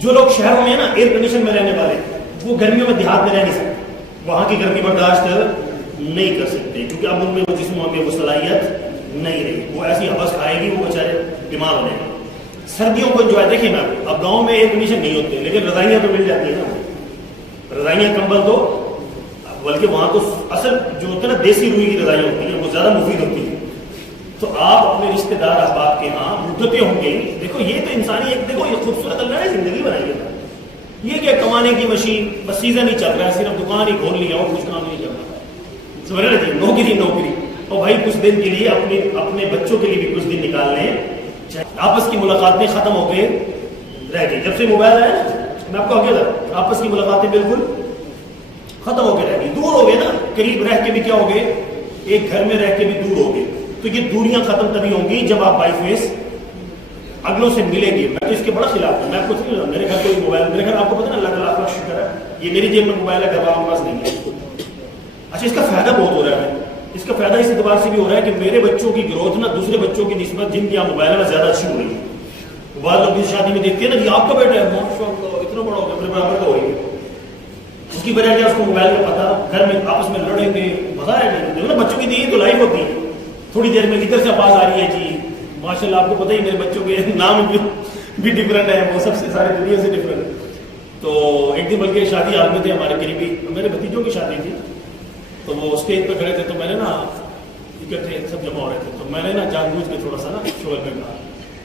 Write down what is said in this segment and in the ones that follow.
جو لوگ شہروں میں ہیں نا ایئر کنڈیشن میں رہنے والے, وہ گرمیوں میں دیہات میں رہ نہیں سکتے, وہاں کی گرمی برداشت نہیں کر سکتے, کیونکہ اب ان میں وہ جسموں میں وہ صلاحیت نہیں رہی, وہ ایسی حوث کھائے گی وہ بیچارے بیمار ہو جائیں گے. سردیوں کو انجوائے, دیکھیں نا اب گاؤں میں ایئر کنڈیشن نہیں ہوتے لیکن رضائیاں تو مل جاتی ہیں نا, رضائیاں کمبل تو, بلکہ وہاں تو اصل جو ہوتا ہے نا دیسی روئی کی رضائیاں ہوتی ہیں وہ زیادہ مفید ہوتی ہیں. تو آپ اپنے رشتے دار احباب کے ہاں مدتیں ہوں گے. دیکھو یہ تو انسانی ایک, دیکھو یہ خوبصورت اللہ نے زندگی بنائی ہے. یہ کیا کمانے کی مشین, بس سیزن ہی چل رہا ہے, صرف دکان ہی کھول لیا اور کچھ کام نہیں چل رہا, سمجھ رہے جی, نوکری نوکری. اور بھائی کچھ دن کے لیے اپنے بچوں کے لیے بھی کچھ دن نکال لیں. آپس کی ملاقاتیں ختم ہو گئے رہ گئی, جب سے موبائل آیا میں آپ کو آگے تھا, آپس کی ملاقاتیں بالکل ختم ہو کے رہ گئی, دور ہو گئے نا, قریب رہ کے بھی کیا ہو گئے, ایک گھر میں رہ کے بھی دور ہو گئے. تو یہ دوریاں ختم تبھی ہوں گی جب آپ بائی فیس اگلوں سے ملیں گے. میں تو اس کے بڑا خلاف ہوں, میں کچھ نہیں, میرے گھر کوئی موبائل, میرے گھر آپ کو پتا نا اللہ کا لاکھ لاکھ شکر ہے, یہ میری جیب میں موبائل ہے, گھر والوں کے پاس نہیں ہے. اچھا اس کا فائدہ بہت ہو رہا ہے, اس کا فائدہ اس اعتبار سے بھی ہو رہا ہے کہ میرے بچوں کی گروتھ نا دوسرے بچوں کی نسبت جن کی آپ موبائل ہے زیادہ اچھی ہو رہی ہے. بعض لوگ اس شادی میں دیکھتے ہیں نا جی آپ کا بیٹا ہے ماشاء اللہ اتنا بڑا ہو گیا, اپنے برابر کا ہو گیا. اس کی وجہ کیا, اس کو موبائل کا پتا, گھر میں آپس میں لڑیں گے, مزہ ہے نا. بچوں کی دی تو لائف ہوتی ہے, تھوڑی دیر میں ادھر سے آواز آ رہی ہے جی ماشاء اللہ, آپ کو پتہ ہی میرے بچوں کے نام بھی ڈفرینٹ ہے, وہ سب سے ساری دنیا سے ڈفرینٹ ہے. تو ایک دن بلکہ شادی حال میں تھے ہمارے قریبی, میرے بھتیجوں کی شادی تھی, تو وہ اسٹیج پہ کھڑے تھے, تو میں نے نا اکٹھے سب جمع ہو رہے تھے, تو میں نے نا جان بوجھ کے تھوڑا سا نا شور میں کہا,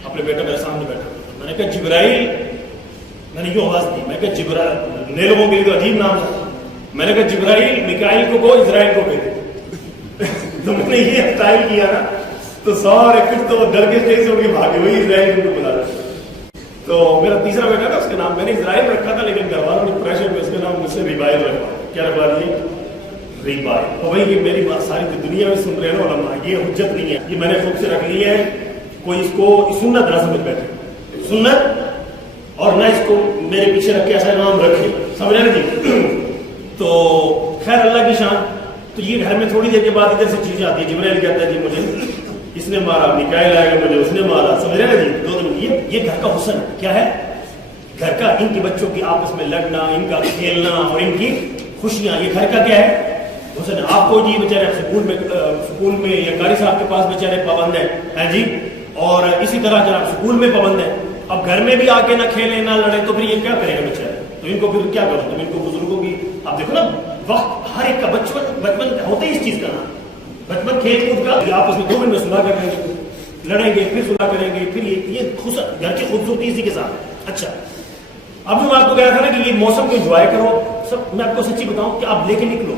اپنے بیٹا میرے سامنے بیٹھا, میں نے کہا جبرائیل, میں نے یوں آواز دی, میں نے کہا جبرائیل, نئے لوگوں کے لیے تو عجیب نام تھا, میں نے کہا جبرائیل میکائیل کو کہو اسرائیل کو بھیجو. تو میں نے یہ اسٹائل کیا نا تو سارے کچھ تو ڈر کے اسٹیج سے ہو کے بھاگے, وہی اسرائیل کو بلا رہا. تو میرا تیسرا بیٹا تھا, اس کا نام میں نے اسرائیل رکھا تھا, لیکن گھر والوں نے پریشر میں اس کا نام مجھ سے ریبائل رکھا. کیا رکھوا دیے, ریبائل. تو بھائی یہ میری بات ساری دنیا میں سن رہے ہیں نا علماء, یہ حجت نہیں ہے, یہ میں نے خوب سے رکھ لی ہے. کوئی اس کو سنت نہ سمجھ بیٹھے, سنت, اور نہ اس کو میرے پیچھے رکھ کے ایسا نام رکھے, سمجھ رہے جی. تو خیر اللہ کی شان. تو یہ گھر میں تھوڑی دیر کے بعد ادھر سے چیزیں آتی ہے, جبرائیل کہتا ہے جی مجھے اس نے مارا, میکائیل آئے گا مجھے اس نے مارا, سمجھ رہے ہیں جی. دو دن یہ گھر کا حسن کیا ہے, گھر کا, ان کے بچوں کی آپس میں لڑنا, ان کا کھیلنا اور ان کی خوشیاں, یہ گھر کا کیا ہے حسن. آپ کو جی بیچارے سکول میں یا قاری صاحب کے پاس بیچارے پابند ہیں جی, اور اسی طرح جناب سکول میں پابند ہیں, اب گھر میں بھی آ کے نہ کھیلیں نہ لڑیں, تو پھر یہ کیا کرے گا بیچارے. تو ان کو پھر کیا کرو, تم ان کو بزرگوں کی, آپ دیکھو نا وقت ہر ایک کا, بچپن ہوتا ہی اس چیز کا نا, بچپن کھیل کود کا, آپس میں 2 منٹ میں صلح کر لیں گے, لڑیں گے, پھر صلح کریں گے, پھر یہ گھر کی خوبصورتی اسی کے ساتھ. اچھا اب جو میں آپ کو کہہ رہا تھا نا کہ یہ موسم کو انجوائے کرو, سب میں آپ کو سچی بتاؤں کہ آپ لے کے نکلو,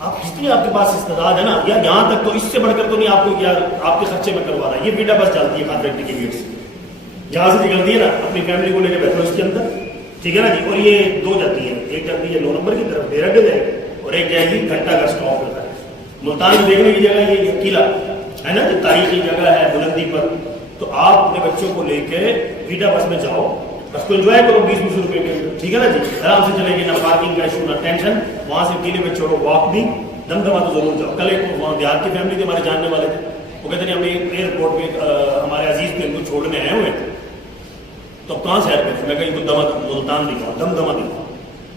آپ جتنی آپ کے پاس استعداد ہے نا, یا یہاں تک تو اس سے بڑھ کر تو نہیں آپ کو یار آپ کے خرچے میں کروا رہا ہے. یہ بیٹا بس چلتی ہے کھاد بیٹھنے کی گیٹ سے, جہاں سے نکلتی ہے نا اپنی فیملی کو لے کے بیٹھو اس کے اندر, ٹھیک ہے نا جی. اور یہ 2 جاتی ہیں, ایک جاتی ہے 9 نمبر کی طرف ڈیرا ڈے جائے, اور ایک جائے گی گھنٹہ کا اسٹاپ ہوتا ہے. ملتان میں دیکھنے کی جگہ یہ قلعہ ہے نا, جو تاریخی جگہ ہے بلندی پر. تو آپ اپنے بچوں کو لے کے ویڈا بس میں جاؤ, بس کو انجوائے کرو 20-20 روپے کے, ٹھیک ہے نا جی. آرام سے چلیں گے, نہ پارکنگ کا ایشو نہ ٹینشن. وہاں سے قلعے میں چھوڑو, واک بھی دمدمہ تو ضرور جاؤ. کل ایک وہاں دیہات کی فیملی تھی, ہمارے جاننے والے تھے, وہ کہتے ہیں ہم ایئرپورٹ پہ ہمارے عزیز پہ ان کو چھوڑنے آئے ہوئے تھے, تو کہاں سے آئے تھے, میں کہیں ان کو ملتان دکھاؤ, دمدمہ دکھاؤ,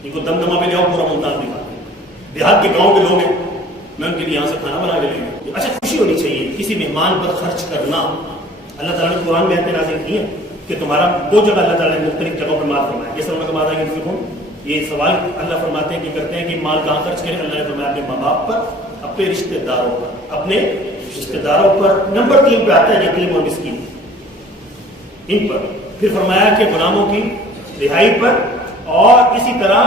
ان کو دمدمہ پہ جاؤ, پورا ملتان دکھاؤ. دیہات کے گاؤں کے لوگ ہیں, میں ان کے لیے یہاں سے کھانا بنا کے لیں گے. اچھا خوشی ہونی چاہیے کسی مہمان پر خرچ کرنا. اللہ تعالیٰ نے قرآن میں نازل کی ہے کہ تمہارا وہ جگہ اللہ تعالیٰ نے مختلف جگہوں پر مال فرمایا. جیسے انہوں نے کہا کہ یہ سوال اللہ فرماتے ہیں کہ کرتے ہیں کہ مال کہاں خرچ کریں. اللہ نے فرمایا اپنے ماں باپ پر, اپنے رشتے داروں پر, اپنے رشتے داروں پر. نمبر 3 پہ آتا ہے یتیم اور مسکین, ان پر. پھر فرمایا کہ غلاموں کی رہائی پر, اور اسی طرح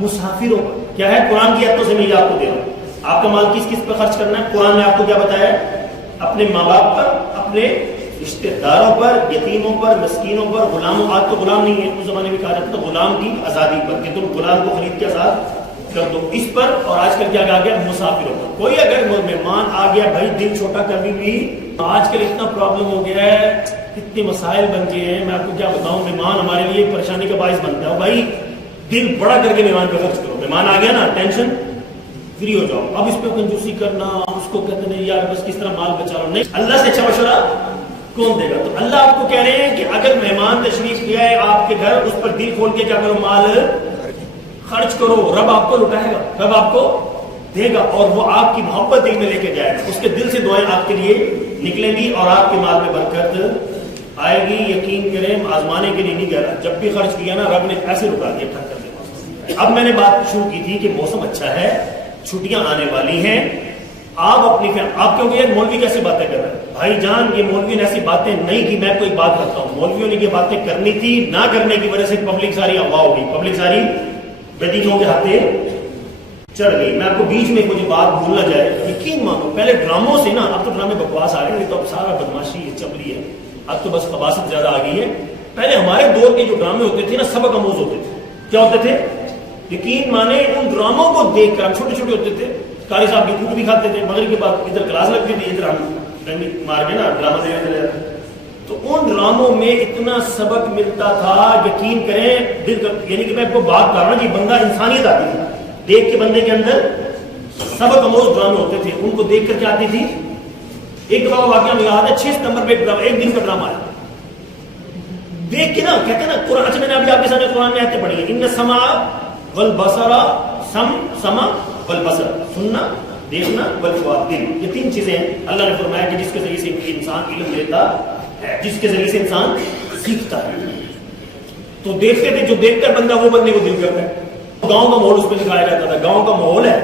مسافروں پر. کیا ہے قرآن کی آیتوں سے میں یہ آپ کو دے رہا ہوں. آپ کا مال کس کس پر خرچ کرنا ہے, قرآن نے آپ کو کیا بتایا ہے, اپنے ماں باپ پر, اپنے رشتے داروں پر, یتیموں پر, مسکینوں پر, غلاموں. آج تو غلام نہیں ہے, اس زمانے میں کہا جاتا تھا غلام کی آزادی پر, کہ تم غلام کو خرید کے آزاد کر دو, اس پر. اور آج کل کیا کہا گیا, مسافروں پر. کوئی اگر مہمان آ گیا بھائی دل چھوٹا کرنی بھی, آج کل اتنا پرابلم ہو گیا ہے, اتنے مسائل بن گئے ہیں, میں آپ کو کیا بتاؤں. مہمان ہمارے لیے پریشانی کا باعث بنتا ہے. بھائی دل بڑا کر کے مہمان پہ خرچ کرو. مہمان آ گیا نا, ٹینشن فری ہو جاؤ. اب اس پہ کنجوسی کرنا, اس کو کہتے ہیں یار بس کس طرح مال بچا لو, نہیں. اللہ سے اچھا مشورہ کون دے گا؟ تو اللہ آپ کو کہہ رہے ہیں کہ اگر مہمان تشریف لے آئے آپ کے گھر، اس پر دل کھول کے کیا کرو، مال خرچ کرو، رب آپ کو لٹائے گا، رب آپ کو دے گا، اور وہ آپ کی محبت دل میں لے کے جائے گا، اس کے دل سے دعائیں آپ کے لیے نکلیں گی اور آپ کے مال میں برکت آئے گی۔ یقین کریں آزمانے کے لیے نہیں کہہ رہا، جب بھی خرچ کیا نا رب نے ایسے لٹا دیا ٹھک کر دیا۔ اب میں نے بات شروع کی تھی کہ موسم اچھا ہے، چھٹیاں آنے والی ہیں، آپ اپنی آپ کیوں کہ مولوی کیسی باتیں کر رہے ہیں؟ بھائی جان یہ مولوی نے ایسی باتیں نہیں کی، میں کوئی بات کرتا ہوں، مولویوں نے یہ باتیں کرنی تھی، نہ کرنے کی وجہ سے پبلک ساری اغوا ہو گئی، پبلک ساری بدینوں کے ہاتھے چڑھ گئی۔ میں آپ کو بیچ میں مجھے بات بھول نہ جائے، یقین مانو پہلے ڈراموں سے نا، اب تو ڈرامے بکواس آ رہے ہیں، تو اب سارا بدماشی ہے، چپلی ہے، اب تو بس خباثت زیادہ آ گئی ہے۔ پہلے ہمارے دور کے جو ڈرامے ہوتے تھے نا سبق آموز ہوتے تھے۔ کیا ہوتے تھے؟ یقین مانے ان ڈراموں کو دیکھ کر، ہم چھوٹے چھوٹے ہوتے تھے، قاری صاحب کی کوٹ بھی کھاتے تھے، مغرب کے بعد ادھر کلاس لگتی تھی، ادھر ہم ڈنڈی مار کے نا ڈرامہ دیکھنے چلے جاتے۔ تو ان ڈراموں میں اتنا سبق ملتا تھا، یقین کریں دل کا، یعنی کہ میں آپ کو بات کر رہا ہوں جی، بندہ انسانیت آتی تھی دیکھ کے، بندے کے اندر سبق آموز ڈرامے ہوتے تھے، ان کو دیکھ کر کیا آتی تھی۔ ایک دفعہ واقعہ مجھے یاد ہے، 6 ستمبر پہ ایک دن کا ڈرامہ ہے، دیکھ کے نا کہتے ہیں نا قرآن، اچھا میں نے ابھی آپ کے سامنے قرآن میں آیتیں پڑھی ہیں، ان السمع والبصر، سمع والبصر، سننا دیکھنا والفؤاد، دل، یہ 3 چیزیں ہیں۔ اللہ نے فرمایا کہ جس کے ذریعے سے انسان علم لیتا ہے، جس کے ذریعے سے انسان سیکھتا ہے، تو دیکھتے تھے، جو دیکھ کر بندہ وہ بننے کو دل کرتا ہے۔ گاؤں کا ماحول اس میں دکھایا جاتا تھا، گاؤں کا ماحول ہے،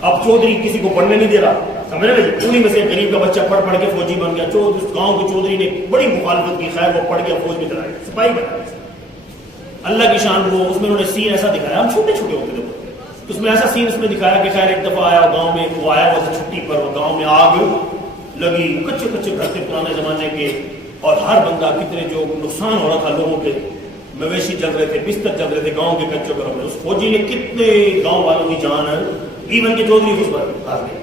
اب چودھری کسی کو پڑھنے نہیں دے رہا، سمجھ رہے ہیں، انہیں میں سے غریب کا بچہ پڑھ پڑھ کے فوجی بن گیا، گاؤں کے چودھری نے بڑی مخالفت کی، خیر وہ پڑھ گیا، فوج میں چلا گیا، سپاہی بنا گیا۔ اللہ کی شان وہ، اس میں انہوں نے سین ایسا دکھایا، ہم چھوٹے چھوٹے ہوتے تھے، اس میں ایسا سین اس میں دکھایا کہ خیر ایک دفعہ آیا گاؤں میں، وہ آیا ہوا تھا چھٹی پر، وہ گاؤں میں آگ لگی، کچے کچے گھر تھے پرانے زمانے کے، اور ہر بندہ کتنے جو نقصان ہو رہا تھا لوگوں کے، مویشی چل رہے تھے، بستر چل رہے تھے گاؤں کے کچے گھروں میں، اس فوجی نے کتنے گاؤں والوں کی جان، ایون کے چودھری اس پر ہار گیا،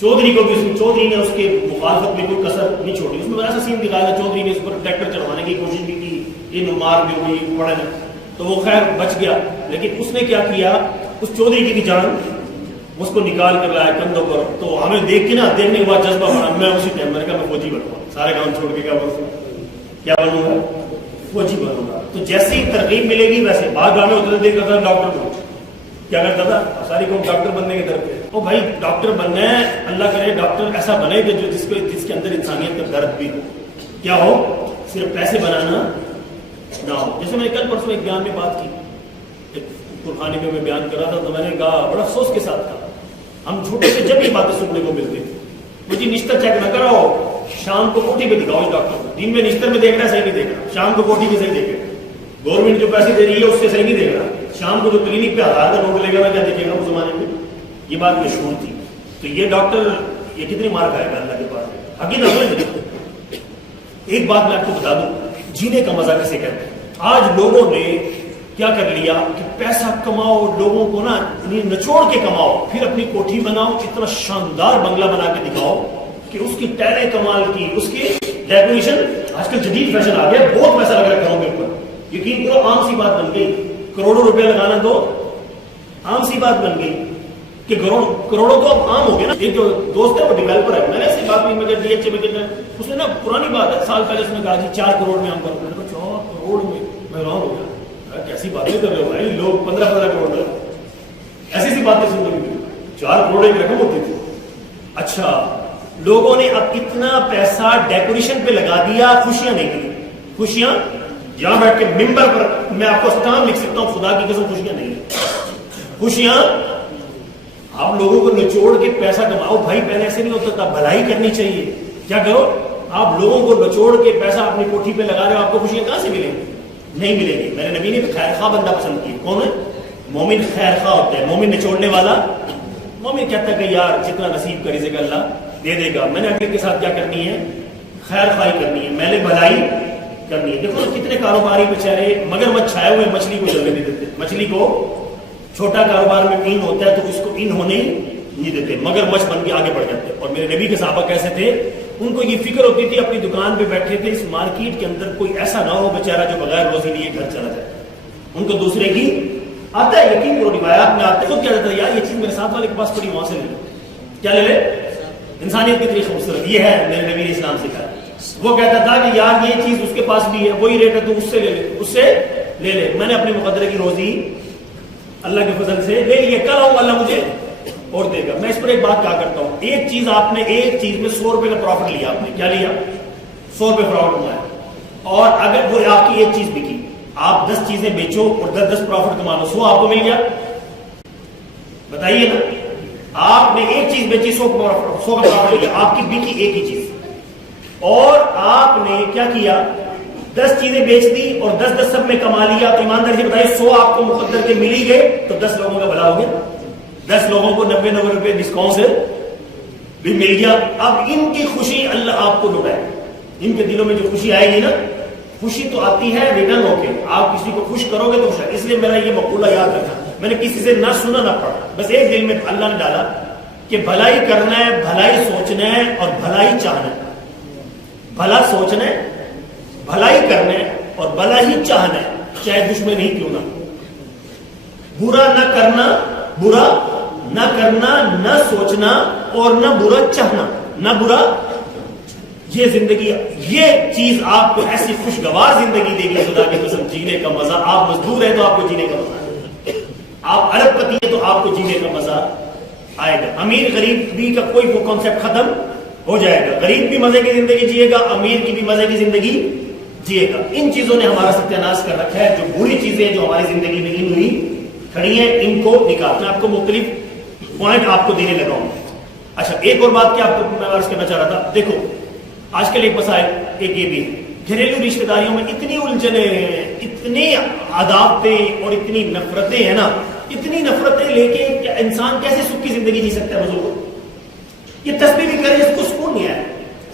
چودھری کو بھی، چودھری نے اس کے مخالفت میں کوئی کسر نہیں چھوڑی، اس میں ایسا سین دکھایا، چودھری نے اس پر ٹریکٹر چڑھوانے کی کوشش بھی کی، یہ مار بھی ہوئی پڑے، تو وہ خیر بچ گیا، لیکن اس نے کیا کیا، اس چودھری کی بھی جان اس کو نکال کر لایا کندھوں پر، تو ہمیں دیکھ کے نا، دیکھنے کے بعد جذبہ بنا، میں اسی ٹائم میں نے کہا میں فوجی بنوں گا، سارے گاؤں چھوڑ کے کیا بنوں گا، فوجی بنوں گا۔ تو جیسی ہی ترغیب ملے گی ویسے بعض گاؤں میں ہوتا تھا، دیکھتا تھا ڈاکٹر کو، کیا کرتا تھا، ساری قوم ڈاکٹر بننے کی طرف ہے، او بھائی ڈاکٹر بننا ہے، اللہ کرے ڈاکٹر ایسا بنے کہ جس کے اندر انسانیت کا درد بھی ہو، کیا ہو، صرف پیسے بنانا نہ ہو۔ جیسے میں نے کل پرسوں ایک بیان میں بات کی، قرآن میں بیان کر رہا تھا، تو میں نے کہا بڑا افسوس کے ساتھ کہا، ہم چھوٹے سے جب یہ باتیں سننے کو ملتی تھی، مجھے نشتر چیک نہ کراؤ، شام کو کوٹھی پہ دکھاؤ اس ڈاکٹر کو، دن میں نشتر میں دیکھ رہا ہے صحیح نہیں دیکھ رہا، شام کو کوٹھی پہ صحیح دیکھ رہا، گورنمنٹ جو پیسے دے رہی ہے اس سے صحیح نہیں دیکھ رہا، شام کو جو کلینک پہ 1000 کا نوٹ لے گا نا، کیا دیکھے گا اس زمانے میں، یہ بات مشہور تھی۔ تو یہ ڈاکٹر یہ کتنی مار کھائے گا اللہ کے پاس، حقیقت۔ ایک بات میں آپ کو بتا دوں، جینے کا مزہ کسے کہتے ہیں۔ آج لوگوں نے کیا کر لیا کہ پیسہ کماؤ، لوگوں کو نا نچوڑ کے کماؤ، پھر اپنی کوٹھی بناؤ، اتنا شاندار بنگلہ بنا کے دکھاؤ کہ اس کی ٹیلیں کمال کی، اس کی ڈیکوریشن، آج کل جدید فیشن آ گیا، بہت پیسہ لگ رہا ہے گھروں کے اوپر، یقین کرو عام سی بات بن گئی، کروڑوں روپے لگانا تو عام سی بات بن گئی کہ کروڑوں تو اب عام ہو گیا نا۔ ایک جو دوست ہے وہ ڈیولپر ہے، میں نے ایسی بات نہیں، مگر ڈی ایچ اے میں کتنا، اس نے نا پرانی بات ہے، سال پہلے اس نے کہا جی 4 کروڑ میں ہم کرتے ہیں، 4 کروڑ میں رام ہو گیا، کیسی باتیں کر رہے ہو بھائی، لوگ 15 کروڑ میں، ایسی سی باتیں سن رہی، 4 کروڑ ایک رقم ہوتی تھی۔ اچھا لوگوں نے اب اتنا پیسہ ڈیکوریشن پہ لگا دیا، خوشیاں نہیں دی، خوشیاں یہاں بیٹھ کے ممبر پر میں آپ کو اسٹام لکھ سکتا ہوں، خدا کی قسم خوشیاں نہیں، خوشیاں آپ لوگوں کو نچوڑ کے پیسہ کماؤ، بھائی پہلے ایسے نہیں ہوتا تھا، بھلائی کرنی چاہیے، کیا کرو، آپ لوگوں کو نچوڑ کے پیسہ اپنی کوٹھی پہ لگا رہے ہو، آپ کو خوشیاں کہاں سے ملیں گی؟ نہیں ملے گی۔ میرے نبی نے خیر خواہ بندہ پسند کیا، کون ہے؟ مومن خیر خواہ ہوتا ہے، مومن نچوڑنے والا، مومن کہتا ہے کہ یار جتنا نصیب کا رزق اللہ دے دے گا، میں نے اگلے کے ساتھ کیا کرنی ہے، خیر خواہی کرنی ہے، میں نے بھلائی کرنی ہے۔ دیکھو کتنے کاروباری بیچارے مگر مچھ چھائے ہوئے مچھلی کو جلنے نہیں دیتے، مچھلی کو چھوٹا کاروبار میں ان ہوتا ہے تو اس کو ان ہونے نہیں دیتے، مگر مچھ بن کے آگے بڑھ جاتے۔ اور میرے نبی کے صحابہ کیسے تھے، ان کو یہ فکر ہوتی تھی، اپنی دکان پہ بیٹھے تھے، اس مارکیٹ کے اندر کوئی ایسا نہ ہو بیچارہ جو بغیر روزی لیے گھر چلا جائے، ان کو دوسرے کی آتا ہے، یقین کرو روایات میں آتا ہے، خود کیا کہتا ہے یار یہ چیز میرے ساتھ والے کے پاس پڑی، وہاں سے لے لو، کیا لے لے، انسانیت کتنی خوبصورت، یہ ہے میرے نبی نے اسلام سکھایا۔ وہ کہتا تھا کہ یار یہ چیز اس کے پاس بھی ہے، وہی ریٹ ہے، تو اس سے لے لے، اس سے لے لے. میں نے اپنے مقدرے کی روزی اللہ کے فضل سے لے لیے، کل آؤں اللہ مجھے اور دے گا. میں اس پر ایک بات کہا کرتا ہوں، ایک چیز آپ نے، ایک چیز میں 100 روپے کا پروفٹ لیا، آپ نے کیا لیا؟ 100 روپے پروفٹ ہوا ہے. اور اگر وہ آپ کی ایک چیز بکی، آپ 10 چیزیں بیچو اور 10 پروفٹ کما لو، 100 آپ کو مل گیا. بتائیے نا، آپ نے ایک چیز بیچی، 100 کا پروفٹ لیا، آپ کی بکی ایک ہی چیز. اور آپ نے کیا کیا؟ 10 چیزیں بیچ دی اور 10 سب میں کما لیا. تو ایمانداری سے بتائیے، 100 آپ کو مقدر کے مل ہی گئے تو 10 لوگوں کا بھلا ہو گیا. 10 لوگوں کو 90 روپے ڈسکاؤنٹ بھی مل گیا. اب ان کی خوشی اللہ آپ کو لٹائے. ان کے دلوں میں جو خوشی آئے گی نا، خوشی تو آتی ہے ریٹرن ہو کے. آپ کسی کو خوش کرو گے تو خوش ہے. اس لیے میرا یہ مقولہ یاد رکھنا، میں نے کسی سے نہ سنا نہ پڑھا، بس ایک دل میں اللہ نے ڈالا کہ بھلائی کرنا ہے، بھلائی سوچنا ہے اور بھلائی چاہنا ہے. بھلا سوچنا ہے، بھلائی کرنا ہے اور بھلا ہی چاہنا ہے، چاہے دشمن ہی کیوں نہ. برا نہ کرنا، برا نہ کرنا، نہ سوچنا اور نہ برا چاہنا، نہ برا. یہ زندگی، یہ چیز آپ کو ایسی خوشگوار زندگی دے گی، خدا کی قسم، جینے کا مزہ. آپ مزدور ہیں تو آپ کو جینے کا مزہ، آپ ارب پتی ہیں تو آپ کو جینے کا مزہ آئے گا. امیر غریبی کا کوئی وہ کانسیپٹ ختم ہو جائے گا. غریب بھی مزے کی زندگی جیے گا، امیر کی بھی مزے کی زندگی جیے گا. ان چیزوں نے ہمارا ستیاناش کر رکھا ہے. جو بری چیزیں جو ہماری زندگی میں ان ہوئی کھڑی ہیں، ان کو نکالنا. میں آپ کو مختلف پوائنٹ آپ کو دینے لگا ہوں. اچھا، ایک اور بات کیا آپ کو میں عرض کرنا چاہ رہا تھا. دیکھو آج کل ایک مسائل، ایک یہ بھی گھریلو رشتہ داریوں میں اتنی الجھنیں ہیں، اتنی عداوتیں اور اتنی نفرتیں ہیں نا. اتنی نفرتیں لے کے انسان کیسے سکھ کی زندگی جی سکتا ہے؟ بزرگوں، یہ تسبیح بھی کرے اس کو سکون نہیں آیا.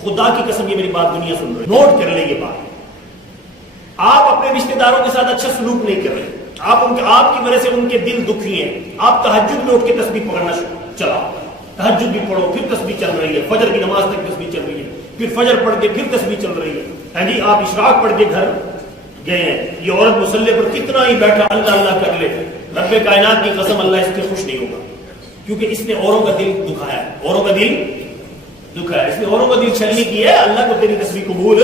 خدا کی قسم، یہ میری بات دنیا سن رہی، نوٹ کر لیں یہ بات. آپ اپنے رشتہ داروں کے ساتھ اچھا سلوک نہیں کر رہے، آپ کی وجہ سے ان کے دل دکھی ہیں. آپ تہجد میں اٹھ کے تسبیح پکڑنا چلاؤ، تہجد بھی پڑھو، پھر تسبیح چل رہی ہے، فجر کی نماز تک تسبیح چل رہی ہے، پھر فجر پڑھ کے پھر تسبیح چل رہی ہے. ہاں جی، آپ اشراق پڑھ کے گھر گئے ہیں. یہ عورت مصلی پر کتنا ہی بیٹھا اللہ اللہ کر لے، رب کائنات کی قسم اللہ اس سے خوش نہیں ہوگا، کیونکہ اس نے اوروں کا دل دکھایا ہے. اوروں کا دل دکھایا، اس نے اوروں کا دل چھلنی کی ہے. اللہ کو تیری تسبیح قبول،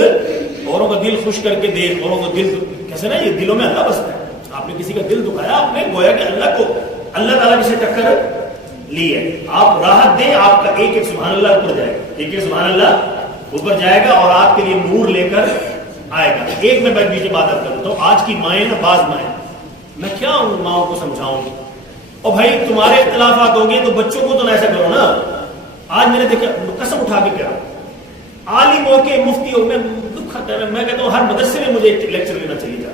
اوروں کا دل خوش کر کے دیکھ. اوروں کا دل کیسے نا، یہ دلوں میں اللہ بستا ہے. آپ نے کسی کا دل دکھایا، آپ نے گویا کہ اللہ کو، اللہ تعالیٰ سے ٹکر لی ہے. آپ راحت دیں، آپ کا ایک ایک سبحان اللہ اوپر جائے گا، ایک ایک سبحان اللہ اوپر جائے گا اور آپ کے لیے نور لے کر آئے گا. ایک میں بیچ بیچ بات کرتا ہوں. آج کی مائیں نا، بعض مائیں، میں کیا ان ماؤں کو سمجھاؤں گی؟ اور بھائی تمہارے اختلافات ہوں گے تو بچوں کو تو ایسا کرو نا. آج میں نے دیکھا، قسم اٹھا کے کہا، عالم ہو کے مفتی ہو، میں دکھ آتا ہے، میں کہتا ہوں ہر مدرسے میں مجھے لیکچر لینا چاہیے تھا.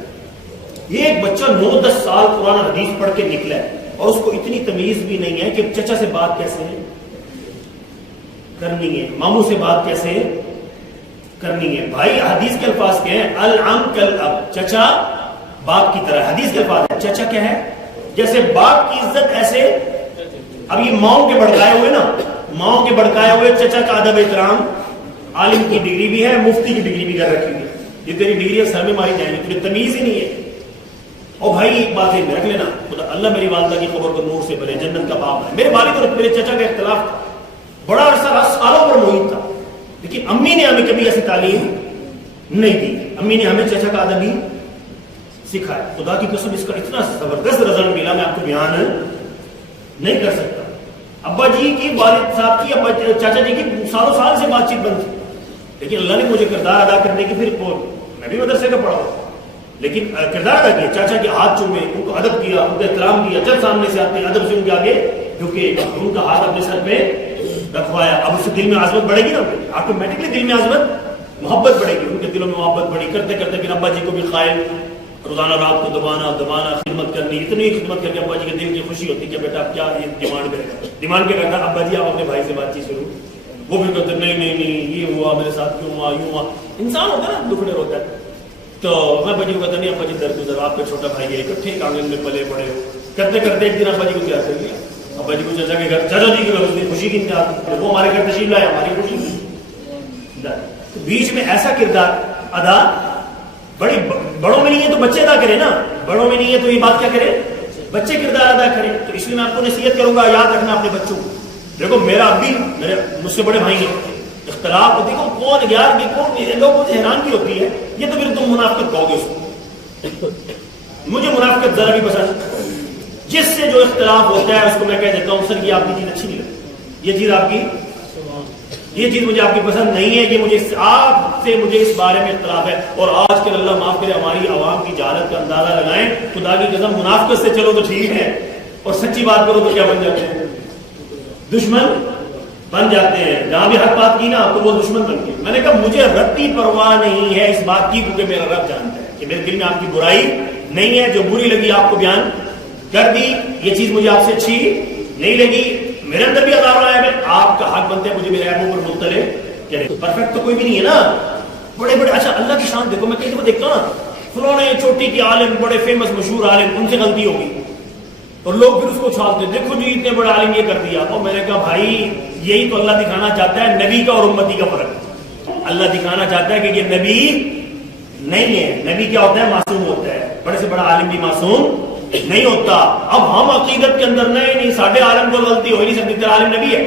یہ ایک بچہ 9-10 سال قرآن حدیث پڑھ کے نکلا ہے اور اس کو اتنی تمیز بھی نہیں ہے کہ چچا سے بات کیسے کرنی ہے، ماموں سے بات کیسے کرنی ہے. بھائی حدیث کے الفاظ کیا ہیں؟ العم کالاب، چچا باپ کی طرح. حدیث کے الفاظ ہے. چچا کیا ہے؟ جیسے باپ کی عزت ایسے. اب یہ ماؤں کے بڑکائے ہوئے نا، ماؤں کے بڑکائے ہوئے چچا کا ادب احترام. عالم کی ڈگری بھی ہے، مفتی کی ڈگری بھی کر رکھی ہے. یہ تیری ڈگری سر میں ماری جائیں گی، تجھے تمیز ہی نہیں ہے. اور بھائی ایک بات ہے رکھ لینا، خدا اللہ میری والدہ کی قبر کو نور سے بھرے، جنت کا باپ ہے. میرے والد اور میرے چچا کا اختلاف تھا، بڑا عرصہ سالوں پر محیط تھا، لیکن امی نے ہمیں کبھی ایسی تعلیم نہیں دی. امی نے ہمیں چچا کا ادب ہی سکھایا. خدا کی قسم اس کا اتنا زبردست رزلٹ ملا، میں آپ کو بیان نہیں کر سکتا. ابا جی کی، والد صاحب کی، چاچا جی کی سالوں سال سے بات چیت بند تھی، لیکن اللہ نے مجھے کردار ادا کرنے کی، پھر میں بھی مدرسے کا پڑھا ہوں لیکن کردار ادا کیا. چاچا کے ہاتھ چومے، ان کو ادب کیا، ان کا احترام کیا. جب سامنے سے آتے ادب سے ان کے آگے جھکے، ان کا ہاتھ اپنے سر پہ رکھوایا. اب اس سے دل میں عظمت بڑھے گی نا، آٹومیٹکلی دل میں عظمت، محبت بڑھے گی. ان کے دلوں میں محبت بڑھی، کرتے کرتے پھر ابا جی کو بھی قائل، روزانہ رات کو دبانا خدمت کرنی. اتنی خدمت کر کے ابا جی کے دل کی خوشی ہوتی کہ بیٹا کیا یہ ڈیمانڈ کرے گا. ڈیمانڈ کیا کرتا؟ ابا جی آپ اپنے بھائی سے بات چیت کرو. وہ بھی کہتے نہیں نہیں نہیں، یہ ہوا میرے ساتھ، کیوں ہوا، یوں ہوا. انسان ہوتا ہے نا، دکھڑے ہوتا ہے. تو میں ابا جی کو کہتا نہیں، ابا جی درگزر، آپ کا چھوٹا بھائی ہے، اکٹھے آنگن میں پلے پڑے ہو. کرتے کرتے ایک دن ابا جی کو کیا کر لیا، ابا جی کو چچا کے گھر، چچا جی کے گھر، اس دن خوشی کی انتہا، وہ ہمارے گھر تشریف لائے، ہماری خوشی کی. بیچ میں ایسا کردار ادا بڑوں میں نہیں ہے تو بچے ادا کرے نا. بڑوں میں نہیں ہے تو یہ بات کیا کرے؟ بچے کردار ادا کرے. تو اس لیے میں آپ کو نصیحت کروں گا، یاد رکھنا اپنے بچوں کو. دیکھو میرا ابھی، مجھ سے بڑے بھائی ہیں، اختلاف دیکھو کون یار یہ کون لوگوں سے حیران بھی ہوتی ہے یہ تو پھر تم منافقت کہو گے اس کو. مجھے منافقت ذرا بھی پسند. جس سے جو اختلاف ہوتا ہے اس کو میں کہہ دیتا ہوں سر یہ آپ کی چیز اچھی نہیں لگتی, یہ چیز آپ کی, یہ چیز مجھے آپ کی پسند نہیں ہے, یہ مجھے آپ سے مجھے اس بارے میں اختلاف ہے. اور آج کل اللہ معاف کرے ہماری عوام کی جہالت کا اندازہ لگائیں, خدا کی قسم منافقت سے چلو تو ٹھیک ہے اور سچی بات کرو تو کیا بن جاتے ہیں, دشمن بن جاتے ہیں. جہاں بھی حق بات کی نا تو وہ دشمن بن گئے. میں نے کہا مجھے رتی پرواہ نہیں ہے اس بات کی کیونکہ میرا رب جانتا ہے کہ میرے دل میں آپ کی برائی نہیں ہے. جو بری لگی آپ کو بیان کر دی, یہ چیز مجھے آپ سے اچھی نہیں لگی, میرے اندر بھی ہزاروں عیب ہے, آپ کا حق بنتا ہے مجھے میرے عیبوں پر مطلع کریں. پرفیکٹ تو کوئی بھی نہیں ہے نا, بڑے بڑے. اچھا اللہ کی شان دیکھو, میں کئی دفعہ دیکھتا ہوں نا فلاں چوٹی کے عالم, بڑے فیمس مشہور عالم, ان سے غلطی ہوگی اور لوگ پھر اس کو چھاپتے, دیکھو جی اتنے بڑے عالم یہ کر دیا. اور میں نے کہا بھائی یہی تو اللہ دکھانا چاہتا ہے نبی کا اور امتی کا فرق. اللہ دکھانا چاہتا ہے کہ یہ نبی نہیں ہے. نبی کیا ہوتا ہے, معصوم ہوتا ہے. بڑے سے بڑا عالم بھی معصوم نہیں ہوتا. اب ہم عقیدت کے اندر نہیں ساڈے عالم کو غلطی ہو ہی نہیں سکتی, تیرا عالم نبی ہے.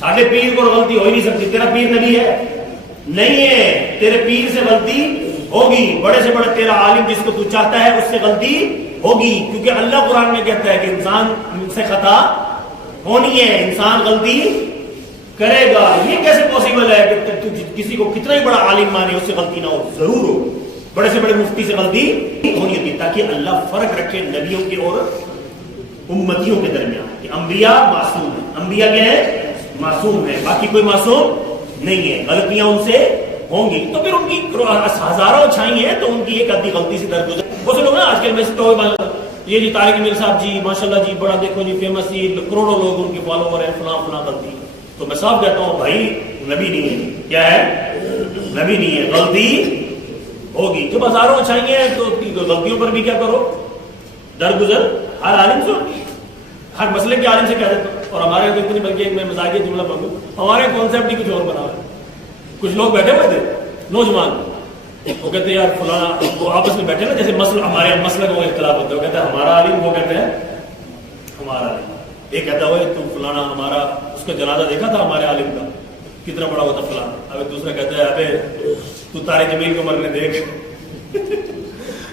ساڈے پیر کو غلطی ہو ہی نہیں سکتی, تیرا پیر نبی ہے نہیں ہے. تیرے پیر سے غلطی ہوگی, بڑے سے بڑا تیرا عالم جس کو تو چاہتا ہے اس سے غلطی ہوگی, کیونکہ اللہ قرآن میں کہتا ہے کہ انسان سے خطا ہونی ہے, انسان غلطی کرے گا. یہ کیسے پاسبل ہے کہ تو کسی کو کتنا ہی بڑا عالم مانے اس سے غلطی نہ ہو؟ ضرور ہو. بڑے سے بڑے مفتی سے غلطی ہونی ہوتی ہے تاکہ اللہ فرق رکھے نبیوں کے اور امتیوں کے درمیان کہ انبیاء معصوم ہیں. انبیاء کیا ہے, معصوم ہے, باقی کوئی معصوم نہیں ہے. غلطیاں ان سے ہوں گی تو پھر ان کی ہزاروں چھائی ہیں تو ان کی ایک آدھی غلطی سے درگزر. بہت سے لوگ نا آج کل میں یہ جی طارق میر صاحب جی ماشاءاللہ جی بڑا دیکھو جی فیمس جی, کروڑوں لوگ ان کے فالوور ہیں, فلاں فلاں غلطی. تو میں صاحب کہتا ہوں بھائی نبی نہیں ہے. کیا ہے, نبی نہیں ہے, غلطی ہوگی. جب ہزاروں چاہیے تو غلطیوں پر بھی کیا کرو, درگزر. ہر عالم سے, ہر مسئلے کے عالم سے کہہ دیتا ہوں. اور ہمارے تو اتنی بلکہ میں مزاحیہ جملہ پڑھوں, ہمارے کانسیپٹ ہی کچھ اور بنا ہے. کچھ لوگ بیٹھے ہوئے تھے نوجوان, وہ کہتے ہیں یار فلانا, وہ آپس میں بیٹھے نا جیسے مسئلہ ہمارے مسئلہ کا اختلاف ہوتا ہے, وہ کہتا ہے ہمارا عالم, وہ کہتے ہیں ہمارا عالم. یہ کہتا ہے تو فلانا ہمارا, اس کا جنازہ دیکھا تھا ہمارے عالم کا کتنا بڑا ہوتا فلانا. اب دوسرا کہتا ہے ابے تو طارق جمیل کو مرنے دیکھ,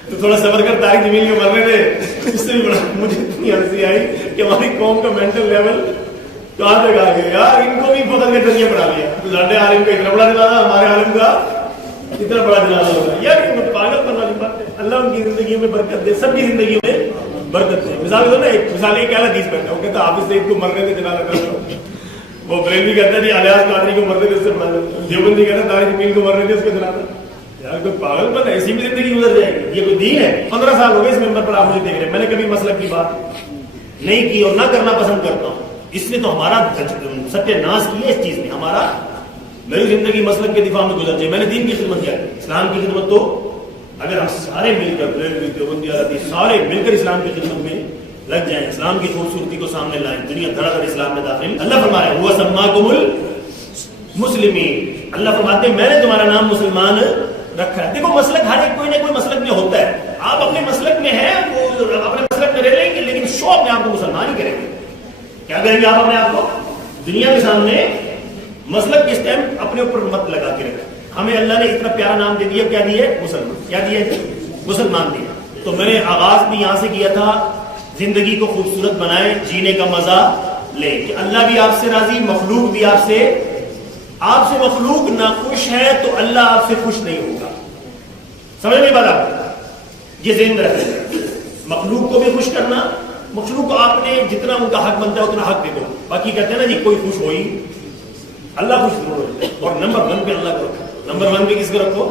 تو تھوڑا صبر کر, طارق جمیل کو مرنے دے. اس سے بھی بڑا مجھے اتنی ہنسی آئی کہ ہماری قوم کا مینٹل لیول کہاں تک آ گیا یار, ان کو بھی فخر کے ذریعے بنا لیا. ساڈے عالم کا اتنا بڑا جنازہ, ہمارے عالم کا اتنا بڑا جنازہ ہوگا. یار یہ پاگل پن والی بات ہے. اللہ ان کی زندگی میں برکت دے, سب کی زندگی میں برکت دے. مثال دو نا, ایک مثال ایک اعلیٰ حدیث بیٹھا, وہ کہتا ہے حافظ سعید کو مرنے دے جنازہ کرتا. وہ بریلوی کہتا ہے جی الیاس قادری کو مرنے دے, اس سے دیوبندی کہتا ہے طارق جمیل کو مرنے دے, اس کا جنازہ. یار کوئی پاگل پن ہے, ایسی بھی زندگی گزر جائے گی. یہ کوئی دین ہے؟ 15 سال ہو گئے اس ممبر پر آپ مجھے دیکھ رہے ہیں, میں نے کبھی مسلک کی بات نہیں کی اور نہ کرنا پسند کرتا ہوں. اس لیے تو ہمارا ستیہ ناش کی ہے اس چیز نے. ہمارا میری زندگی مسلک کے دفاع میں گزر جائے. میں نے دین کی خدمت کیا, اسلام کی خدمت تو اگر ہم سارے مل کر دیوبندی سارے مل کر اسلام کی خدمت میں لگ جائیں, اسلام کی خوبصورتی کو سامنے لائیں, دنیا دھڑا دھڑ اسلام میں داخل. اللہ فرمایا ہوا سماکم المسلمین, اللہ فرماتے ہیں میں نے تمہارا نام مسلمان رکھا ہے. دیکھو مسلک ہر ایک کوئی نہ کوئی مسلک میں ہوتا ہے. آپ اپنے مسلک میں ہیں, وہ اپنے مسلک میں رہ لیں گے, لیکن شوق میں آپ کو مسلمان ہی کریں گے. کیا کریں گے آپ اپنے آپ کو دنیا کے سامنے مسلک کس ٹائم اپنے اوپر مت لگا کے رکھیں. ہمیں اللہ نے اتنا پیارا نام دے دیا, کیا دیا ہے, مسلمان. کیا دیا ہے, مسلمان دیا. تو میں نے آغاز بھی یہاں سے کیا تھا, زندگی کو خوبصورت بنائے, جینے کا مزہ لے کہ اللہ بھی آپ سے راضی, مخلوق بھی آپ سے مخلوق ناخوش ہے تو اللہ آپ سے خوش نہیں ہوگا. سمجھ نہیں پاتا, یہ ذہن میں رکھیں. مخلوق کو بھی خوش کرنا, مخلوق کو آپ نے جتنا ان کا حق بنتا ہے اتنا حق دے دو. باقی کہتے ہیں نا جی کوئی خوش ہوئی اللہ خوش ضرور ہوتا ہے. اور نمبر 1 پہ اللہ کو رکھو. نمبر 1 پہ کس کو رکھو,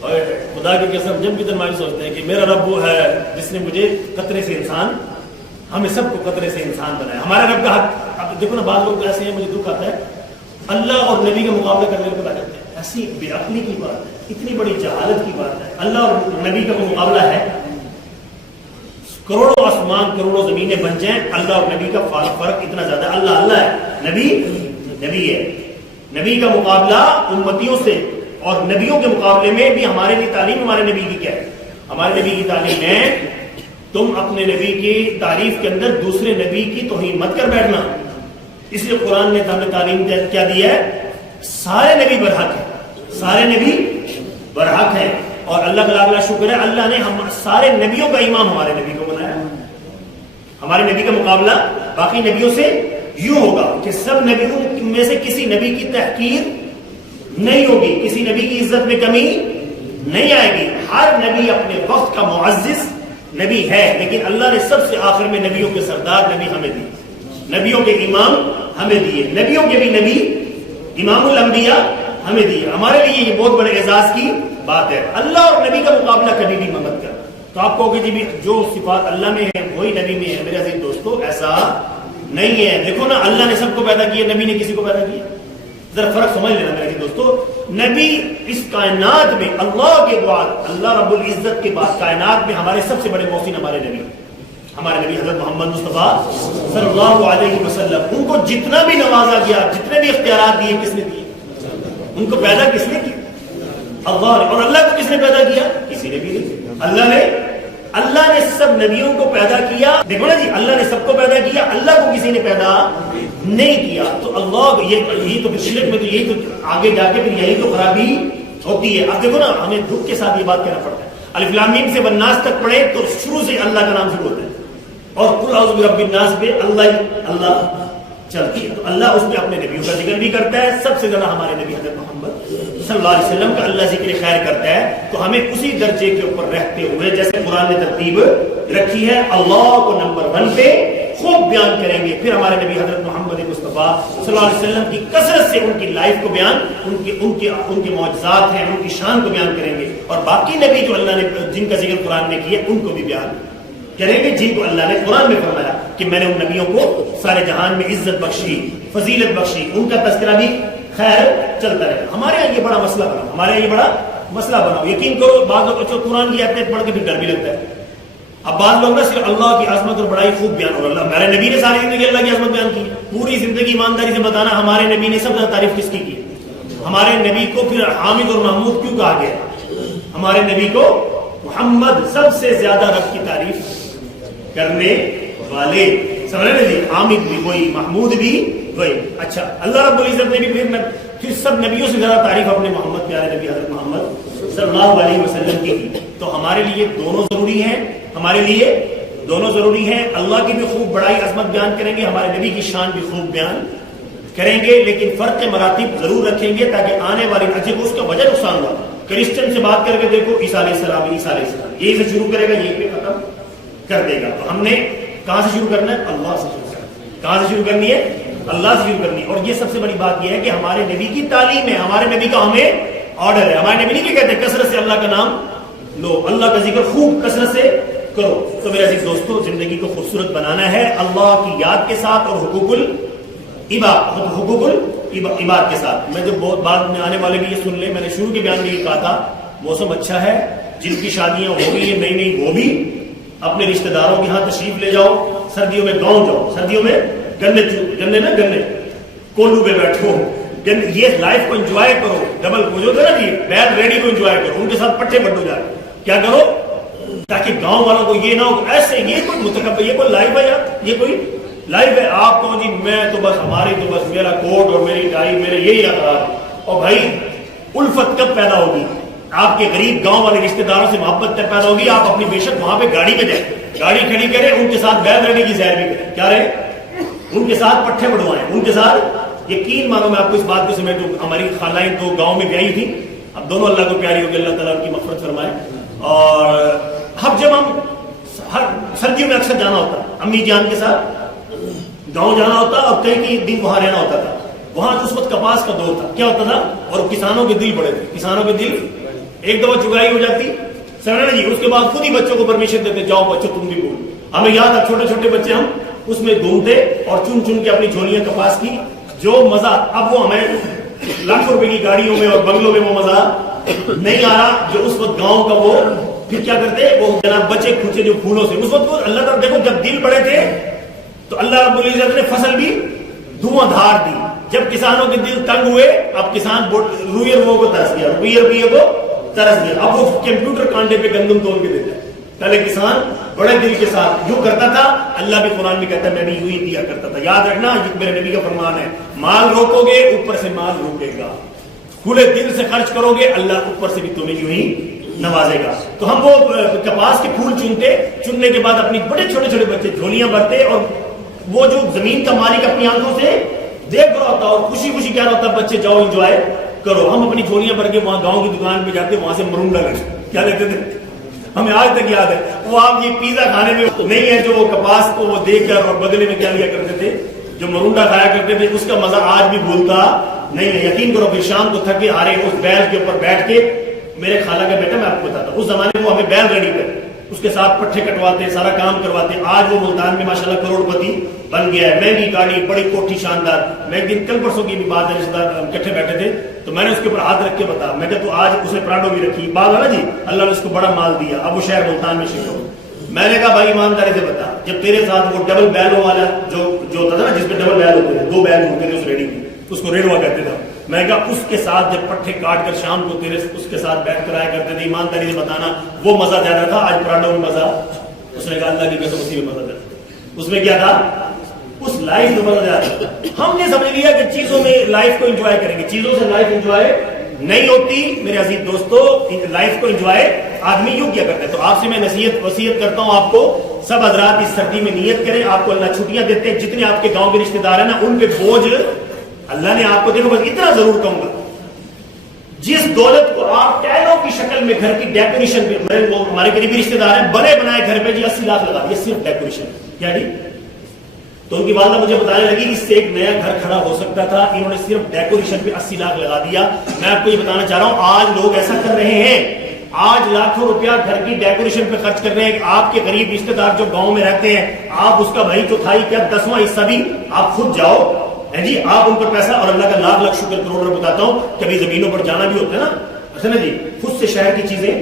اور خدا کی قسم جب بھی تنمائی سوچتے ہیں کہ میرا رب وہ ہے جس نے مجھے قطرے سے انسان, ہمیں سب کو قطرے سے انسان بنایا. ہمارا رب کا حق. اب دیکھو نا بعض لوگ ایسے ہیں, مجھے دکھ آتا ہے, اللہ اور نبی کا مقابلہ کرنے کو بتا جاتے ہیں. ایسی بے عقلی کی بات ہے, اتنی بڑی جہالت کی بات ہے. اللہ اور نبی کا کوئی مقابلہ ہے؟ کروڑوں آسمان کروڑوں زمینیں بن جائیں, اللہ اور نبی کا فرق اتنا زیادہ. اللہ اللہ ہے, نبی ہے. نبی کا مقابلہ امتیوں سے, اور نبیوں کے مقابلے میں بھی ہمارے لیے تعلیم ہمارے نبی کی کیا ہے؟ ہمارے نبی کی تعلیم ہے تم اپنے نبی کی تعریف کے اندر دوسرے نبی کی توہین مت کر بیٹھنا. اس لیے قرآن نے ہمیں تعلیم کیا دی ہے, سارے نبی برحق ہیں, سارے نبی برحق ہیں. اور اللہ کا لاکھ لاکھ شکر ہے, اللہ نے ہم سارے نبیوں کا امام ہمارے نبی کو بنایا. ہمارے نبی کا مقابلہ باقی نبیوں سے یوں ہوگا کہ سب نبیوں میں سے کسی نبی کی تحقیر نہیں ہوگی, کسی نبی کی عزت میں کمی نہیں آئے گی. ہر نبی اپنے وقت کا معزز نبی ہے, لیکن اللہ نے سب سے آخر میں نبیوں کے سردار نبی ہمیں دیے, نبیوں کے امام ہمیں دیے, نبیوں کے بھی نبی امام الانبیاء ہمیں دیے. ہمارے لیے یہ بہت بڑے اعزاز کی بات ہے. اللہ اور نبی کا مقابلہ کبھی بھی مت کر. تو آپ کہو گے جی جو صفات اللہ میں ہے وہی نبی میں ہے. میرے عزیز دوستو ایسا نہیں ہے. دیکھو نا, اللہ نے سب کو پیدا کیا, نبی نے کسی کو پیدا کیا. ذرا فرق سمجھ لینا میرے عزیز دوستو. نبی اس کائنات میں اللہ کے بعد, اللہ رب العزت کے بعد کائنات میں ہمارے سب سے بڑے محسن ہمارے نبی, ہمارے نبی حضرت محمد مصطفیٰ صلی اللہ علیہ وسلم. ان کو جتنا بھی نوازا گیا, جتنے بھی اختیارات دیے, کس نے دیے؟ ان کو پیدا کس نے کیا؟ اللہ نے. اور اللہ کو کس نے پیدا کیا؟ کسی نے بھی نہیں. اللہ نے سب نبیوں کو پیدا کیا. دیکھو نا جی, اللہ نے سب کو پیدا کیا, اللہ کو کسی نے پیدا نہیں کیا. تو اللہ یہی تو شرک میں تو یہی تو آگے جا کے پھر یہی تو خرابی ہوتی ہے. اب دیکھو نا, ہمیں دکھ کے ساتھ یہ بات کہنا پڑتا ہے. الف لام میم سے والناس تک پڑھے تو شروع سے اللہ کا نام شروع ہوتا ہے, اور قل اعوذ برب الناس پہ اللہ چلتی ہے. تو اللہ اس میں اپنے نبیوں کا ذکر بھی کرتا ہے. سب سے زیادہ ہمارے نبی حضرت محمد صلی اللہ علیہ وسلم کا اللہ ذکر خیر کرتا ہے. تو ہمیں اسی درجے کے اوپر رہتے ہوئے, جیسے قرآن نے ترتیب رکھی ہے, اللہ کو نمبر 1 پہ خوب بیان کریں گے. پھر ہمارے نبی حضرت محمد مصطفیٰ صلی اللہ علیہ وسلم کی کثرت سے ان کی لائف کو بیان, ان کے معجزات ہیں, ان کی شان کو بیان کریں گے. اور باقی نبی جو اللہ نے جن کا ذکر قرآن میں کیا ان کو بھی بیان کریں گے, جن کو اللہ نے قرآن میں فرمایا کہ میں نے ان نبیوں کو سارے جہان میں عزت بخشی, فضیلت بخشی. ان کا تذکرہ بھی خیر چلتا رہے. ہمارے یہاں یہ بڑا مسئلہ بناؤ, ہمارے یہاں یہ بڑا مسئلہ بناؤ. یقین کرو بعض لوگ قرآن کی آیتیں پڑھ کے پھر ڈر بھی لگتا ہے. اب بعض لوگ نا صرف اللہ کی عظمت اور بڑائی خوب بیان ہو, اللہ میرے نبی نے ساری زندگی اللہ کی عظمت بیان کی. پوری زندگی ایمانداری سے بتانا ہمارے نبی نے سب سے تعریف کس کی کی؟ ہمارے نبی کو پھر حامد اور محمود کیوں کہا گیا؟ ہمارے نبی کو محمد سب سے زیادہ رب کی تعریف کرنے والے. سمجھ رہے جی, حامد بھی وہی, محمود بھی وہی. اچھا, اللہ رب العزت نے بھی پھر سب نبیوں سے زیادہ تعریف اپنے محمد پیارے نبی حضرت محمد صلی اللہ علیہ وسلم کی. تو ہمارے لیے دونوں ضروری ہیں, ہمارے لیے دونوں ضروری ہیں. اللہ کی بھی خوب بڑائی عظمت بیان کریں گے, ہمارے نبی کی شان بھی خوب بیان کریں گے, لیکن فرق مراتب ضرور رکھیں گے تاکہ آنے والی عجب اس کا وجہ نقصان ہوا. کرسچن سے بات کر کے دیکھو, عیسیٰ علیہ السلام, عیسیٰ علیہ السلام, یہی سے شروع کرے گا, یہی پہ ختم کر دے گا. تو ہم نے کہاں سے شروع کرنا ہے؟ اللہ سے شروع کرنا ہے. کہاں سے شروع کرنی ہے؟ اللہ سے شروع کرنی ہے. اور یہ سب سے بڑی بات یہ ہے کہ ہمارے نبی کی تعلیم ہے, ہمارے نبی کا ہمیں آرڈر ہے. ہمارے نبی نہیں کہ کہتے ہیں کثرت سے اللہ کا نام لو, اللہ کا ذکر خوب کثرت سے کرو. تو میرے عزیز دوستو, زندگی کو خوبصورت بنانا ہے اللہ کی یاد کے ساتھ اور حقوق العباد کے ساتھ. میں جو بہت بعد میں آنے والے بھی یہ سن لیں, میں نے شروع کے بیان میں یہ کہا تھا موسم اچھا ہے, جن کی شادیاں ہو گئی ہیں نئی نئی وہ بھی اپنے رشتہ داروں کے ہاں تشریف لے جاؤ. سردیوں میں گاؤں جاؤ, سردیوں میں گنے کولو پہ بیٹھو, یہ لائف کو انجوائے کرو. ڈبل کو جو نا جی بیل ریڈی کو انجوائے کرو, ان کے ساتھ پٹھے بٹو جائے. کیا کرو تاکہ گاؤں والوں کو یہ نہ ہو ایسے یہ کوئی متکبر, یہ کوئی لائف ہے, یہ کوئی لائف ہے. آپ کو جی میں تو بس ہماری تو بس میرا کوٹ اور میری ٹائی میرے یہی اقرار. اور بھائی الفت کب پیدا ہوگی؟ آپ کے غریب گاؤں والے رشتہ داروں سے محبت تب پیدا ہوگی. آپ اپنی بے شک وہاں پہ گاڑی پہ جائیں, گاڑی کھڑی کریں, ان کے ساتھ بیل رہنے کی سیر بھی کریں. کیا رہے؟ ان کے ساتھ پٹھے بڑھوائیں, ان کے ساتھ. یقین مانو میں آپ کو اس بات کو سمجھ دوں, ہماری خالائیں تو گاؤں میں گئی تھی, اب دونوں اللہ کو پیاری ہوگی, اللہ تعالیٰ ان کی مغفرت فرمائے. اور اب جب ہم سردیوں میں اکثر جانا ہوتا, امی جان کے ساتھ گاؤں جانا ہوتا اور کئی دن وہاں رہنا ہوتا تھا. وہاں اس وقت کپاس کا دور تھا. کیا ہوتا تھا؟ اور کسانوں کے دل بڑے تھے, کسانوں کے دل ایک دفعہ چگائی ہو جاتی سمجھنا جی, اس کے بعد خود ہی بچوں کو پرمیشن دیتے, جاؤ بچوں تم بھی بول. ہمیں یاد ہے چھوٹے چھوٹے بچے ہم اس میں گھومتے اور چن چن کے اپنی جھولیاں کپاس کی, جو مزہ اب وہ ہمیں لاکھوں روپے کی گاڑیوں میں اور بنگلوں میں وہ مزہ نہیں آ رہا جو اس وقت گاؤں کا. وہ پھر کیا کرتے, وہ جناب بچے کھچے جو پھولوں سے اس وقت وہ اللہ تعالیٰ دیکھو جب دل بڑے تھے تو اللہ رب العزت نے فصل بھی دھواں دھار دی. جب کسانوں کے دل تنگ ہوئے, اب کسان روئے روئے کو ترس گیا, روئے کو ترس گیا. اب وہ کمپیوٹر کانٹے پہ گندم تول کے دیتا ہے. پہلے کسان بڑے دل کے ساتھ یوں کرتا تھا, اللہ بھی قرآن میں کہتا ہے میں بھی یوں ہی دیا کرتا تھا. یاد رکھنا یہ میرے نبی کا فرمان ہے, مال روکو گے اوپر سے مال روکے گا, کھلے دل سے خرچ کرو گے اللہ اوپر سے بھی تمہیں یوں ہی نوازے گا. تو ہم وہ کپاس کے پھول چننے کے بعد اپنی بڑے چھوٹے چھوٹے بچے جھولیاں بھرتے, اور وہ جو زمین کا مالک اپنی آنکھوں سے دیکھ رہا ہوتا اور خوشی خوشی کہہ رہا ہوتا بچے جاؤ انجوائے کرو. ہم اپنی جھولیاں بھر کے وہاں گاؤں کی دکان پہ جاتے, وہاں سے مرونڈا کیا لیتے تھے, ہمیں آج تک یاد ہے. وہ آپ یہ پیزا کھانے میں نہیں ہے جو وہ کپاس کو وہ دیکھ کر اور بدلے میں کیا لیا کرتے تھے, جو مرونڈا کھایا کرتے تھے, اس کا مزہ آج بھی بھولتا نہیں ہے. یقین کرو پھر شام کو تھکے ہارے اس بیل کے اوپر بیٹھ کے, میرے خالہ کا بیٹا میں آپ کو بتاتا ہوں, اس زمانے میں وہ ہمیں بیل ریڈی کر اس کے ساتھ پٹھے کٹواتے, سارا کام کرواتے. آج وہ ملتان میں ماشاءاللہ کروڑ پتی بن گیا ہے, مہنگی گاڑی, بڑی کوٹھی شاندار. میں ایک دن کل پرسوں کی بھی بات ہے, رشتہ دار اکٹھے بیٹھے تھے تو میں نے اس کے اوپر ہاتھ رکھ کے بتا, میں کہ تو آج اس نے پراڈو بھی رکھی, بات ہے نا جی, اللہ نے اس کو بڑا مال دیا, اب وہ شہر ملتان میں شفٹ ہو. میں نے کہا بھائی ایمانداری سے بتا, جب تیرے ساتھ وہ ڈبل بیلوں والا جو ہوتا تھا نا, جس پہ ڈبل بیل ہوتے تھے, 2 بیل ہوتے تھے اس ریڈی میں, اس کو ریڈوا کہتے تھے. میں نے کہا اس کے ساتھ جب پٹھے کاٹ کر شام کو تیرے اس کے ساتھ بیٹھ کر آیا کرتے تھے, ایمانداری سے بتانا وہ مزہ زیادہ تھا, آج پراڈو میں مزہ. اس نے کہا اللہ کی قسم اسی میں مزہ تھا. اس میں کیا تھا, اس لائف میں مزہ زیادہ. ہم نے سمجھ لیا کہ چیزوں میں لائف کو انجوائے کریں گے, چیزوں سے لائف انجوائے نہیں ہوتی میرے عزیز دوستو. لائف کو انجوائے آدمی یوں کیا کرتا ہے. تو آپ سے میں وصیت کرتا ہوں, آپ کو سب حضرات اس سردی میں نیت کریں. آپ کو اللہ چھٹیاں دیتے ہیں, جتنے آپ کے گاؤں کے رشتے دار ہیں نا ان پہ بوجھ اللہ نے آپ کو, دیکھو بس اتنا ضرور کہوں گا, جس دولت کو آپ ٹائلوں کی شکل میں گھر کی ڈیکوریشن پہ, ہمارے قریبی رشتے دار ہیں, بنے بنائے گھر پہ جی 80 لاکھ لگا دیا صرف ڈیکوریشن. کیا جی, تو ان کی والدہ مجھے بتانے لگی اس سے ایک نیا گھر کھڑا ہو سکتا تھا, انہوں نے صرف ڈیکوریشن پہ 80 لاکھ لگا دیا. میں آپ کو یہ بتانا چاہ رہا ہوں آج لوگ ایسا کر رہے ہیں, آج لاکھوں روپیہ گھر کی ڈیکوریشن پہ خرچ کر رہے ہیں. آپ کے غریب رشتے دار جو گاؤں میں رہتے ہیں, آپ اس کا بھائی چوتھائی کیا 10واں حصہ بھی آپ خود جاؤ جی, آپ ان پر پیسہ, اور اللہ کا لاکھ لاکھ شکر کروڑ بتاتا ہوں, کبھی زمینوں پر جانا بھی ہوتا ہے نا, اچھا نا جی, خود سے شہر کی چیزیں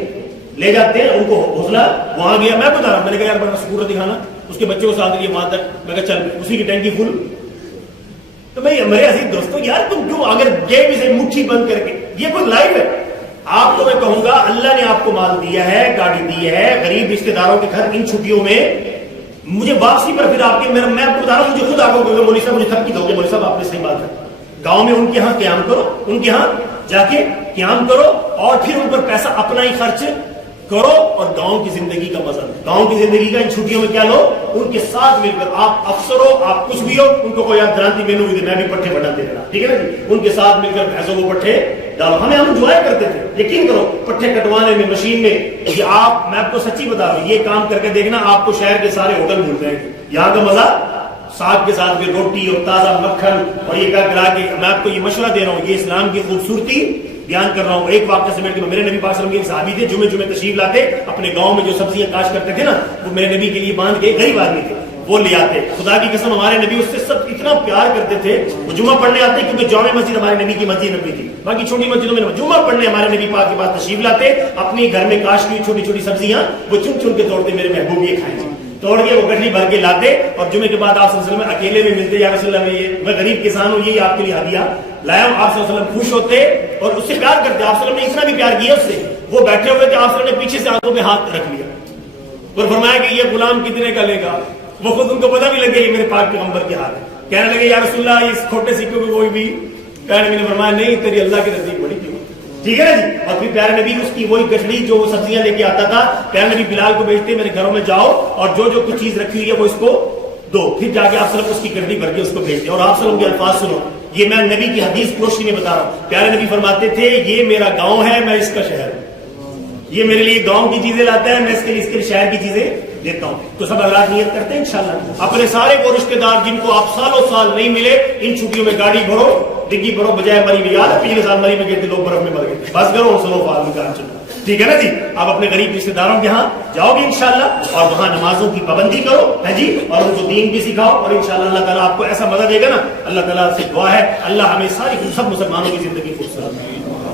لے جاتے ہیں, ان کو حوصلہ. وہاں گیا, میں بتا رہا ہوں, میں نے کہا یار بڑا سکوٹر دکھانا, اس کے بچے کو ساتھ لیے وہاں تک, میں کہا چل اسی کی ٹینکی فل. تو میں میرے عزیز دوستوں یار تم کیوں اگر گئے بھی سے مٹھی بند کر کے, یہ کوئی لائف ہے. آپ کو میں کہوں گا اللہ نے آپ کو مال دیا ہے, گاڑی دی ہے, غریب رشتے داروں کے گھر ان چھٹیوں میں, مجھے واپسی پر پھر آپ کے, میں آپ کو بتا رہا ہوں, مجھے خود آپ کو مولوی صاحب مجھے تھک کی دو گے, مولوی صاحب آپ نے صحیح بات ہے, گاؤں میں ان کے ہاں قیام کرو, ان کے ہاں جا کے قیام کرو, اور پھر ان پر پیسہ اپنا ہی خرچ کرو, اور گاؤں کی زندگی کا مزہ, گاؤں کی زندگی کا ان چھٹیوں میں کیا لو, ان کے ساتھ مل کر. آپ افسر ہو, آپ کچھ بھی ہو, ان کو کوئی یاد درانتی مینو بھی دے, میں بھی پٹھے بٹاتے رہا, ٹھیک ہے نا جی, ان کے ساتھ مل کر بھینسوں کو پٹھے ڈالو. ہم انجوائے کرتے تھے, یقین کرو, پٹھے کٹوانے میں, مشین میں. یہ آپ, میں آپ کو سچی بتا رہا ہوں, یہ کام کر کے دیکھنا, آپ کو شہر کے سارے ہوٹل مل جائیں گے. یہاں کا مزہ ساگ کے ساتھ بھی روٹی اور تازہ مکھن, اور یہ کیا کرا کے, میں آپ کو یہ مشورہ دے رہا ہوں, یہ اسلام کی خوبصورتی بیان کر رہا ہوں. ایک واقعہ سمیٹ کے, میرے نبی پاک صلی اللہ علیہ وسلم کے صحابی تھے, جمعے تشریف لاتے, اپنے گاؤں میں جو سبزیاں کاشت کرتے تھے نا, وہ میرے نبی کے لیے باندھ کے, غریب آدمی تھے, وہ لے آتے. خدا کی قسم ہمارے نبی اس سے سب اتنا پیار کرتے تھے. وہ جمعہ پڑھنے آتے, کیونکہ جامع مسجد ہمارے نبی کی مسجد نبی تھی, باقی چھوٹی مسجدوں میں جمعہ پڑھنے ہمارے نبی پاک کے پاس تشریف لاتے, اپنی گھر میں کاشت کی چھوٹی چھوٹی سبزیاں وہ چن چن کے توڑتے, میرے محبوب یہ کھائیں, توڑ کے وہ گٹھلی بھر کے لاتے, اور جمعے کے بعد آپ صلی اللہ علیہ وسلم اکیلے میں ملتے, یا رسول اللہ میں غریب کسان ہوں, یہ آپ کے لیے ہدیہ لایا ہوں. آپ صلی اللہ علیہ وسلم خوش ہوتے اور اس سے پیار کرتے. آپ صلی اللہ علیہ وسلم نے اتنا بھی پیار کیا اس سے, وہ بیٹھے ہوئے تھے, آپ صلی اللہ علیہ وسلم نے پیچھے سے آنکھوں پہ ہاتھ رکھ لیا اور فرمایا کہ یہ غلام کتنے کا لے گا. وہ خود ان کو پتہ بھی لگ گیا یہ میرے پاک پیغمبر کے ہاتھ ہے. کہنے لگے یا رسول اللہ اس کھوٹے سکے کو کوئی بھی, پیارے نبی نے فرمایا نہیں, تیری اللہ کے نزدیک بڑی قیمت, ٹھیک ہے نا جی. اور پھر پیارے نبی اس کی وہی گٹھلی جو وہ سبزیاں لے کے آتا تھا, پیارے نبی بلال کو بھیجتے, میرے گھروں میں جاؤ اور جو جو کچھ چیز رکھی ہوئی ہے وہ اس کو دو. پھر جا کے آپ صلی اللہ علیہ وسلم اس کی گٹھلی بھر کے اس کو بھیجتے. اور آپ صلی اللہ علیہ وسلم کے الفاظ سنو, یہ میں نبی کی حدیث کی روشنی میں بتا رہا ہوں. پیارے نبی فرماتے تھے یہ میرا گاؤں ہے, میں اس کا شہر ہوں, یہ میرے لیے گاؤں کی چیزیں لاتا ہے, میں اس کے لیے شہر کی چیزیں دیتا ہوں. تو سب حضرات نیت کرتے ہیں انشاءاللہ, اپنے سارے وہ رشتے دار جن کو آپ سالوں سال نہیں ملے, ان چھٹیوں میں گاڑی بھرو, ڈگی بھرو, بجائے مری میں. یاد ہے پچھلے سال مری میں گئے تھے لوگ, برف میں مر گئے, بس کرو سلو فال میں کام چلو, ٹھیک ہے نا جی. آپ اپنے غریب رشتے داروں کے ہاں جاؤ گے انشاءاللہ, اور وہاں نمازوں کی پابندی کرو ہے جی, اور ان کو دین بھی سکھاؤ, اور انشاءاللہ اللہ تعالیٰ آپ کو ایسا مزہ دے گا نا. اللہ تعالیٰ سے دعا ہے اللہ ہمیں ساری سب مسلمانوں کی زندگی خوبصورت